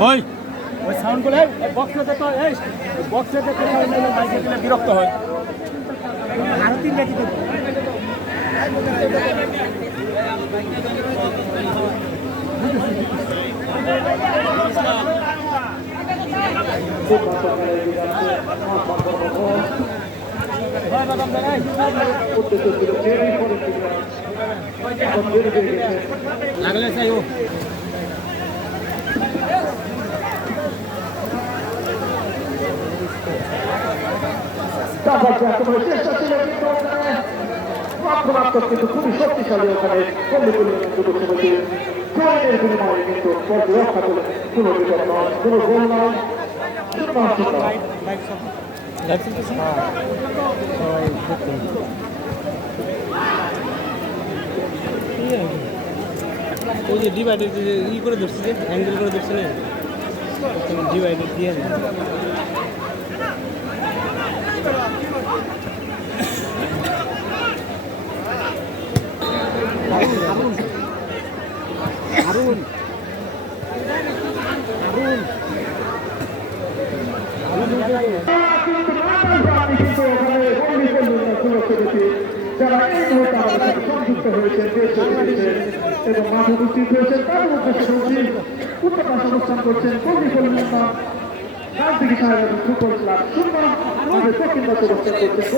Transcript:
ওই ওই সাউন্ড বলে বক্সে তো এই বক্সে তো মাইকে দিলে বিরক্ত হয় আরো তিন গাড়ি দেবো লাগলে চাই ও চেষ্টা ছিল কিন্তু কিন্তু খুবই শক্তিশালী ওখানে দুটো কমিটি জয়ের বিনিময়ে কিন্তু রক্ষা করে কোনো বিপদ নয় কোনো গোল নয় ওই যে ডিভাইডেড ই করে ধরছে যে অ্যাঙ্গেল করে ধরছে না ডিভাইডেড দিয়ে হারুন যারা এই মুহূর্তে আমাদের সাথে সংযুক্ত হয়েছে এবং মাঠে উপস্থিত হয়েছেন তাদের উদ্দেশ্যে উত্তরপাশে অবস্থান করছেন রাজদিঘি সাহেব ফুটবল ক্লাব সুন্দর আমাদের দক্ষিণ পাশে অবস্থান করছেন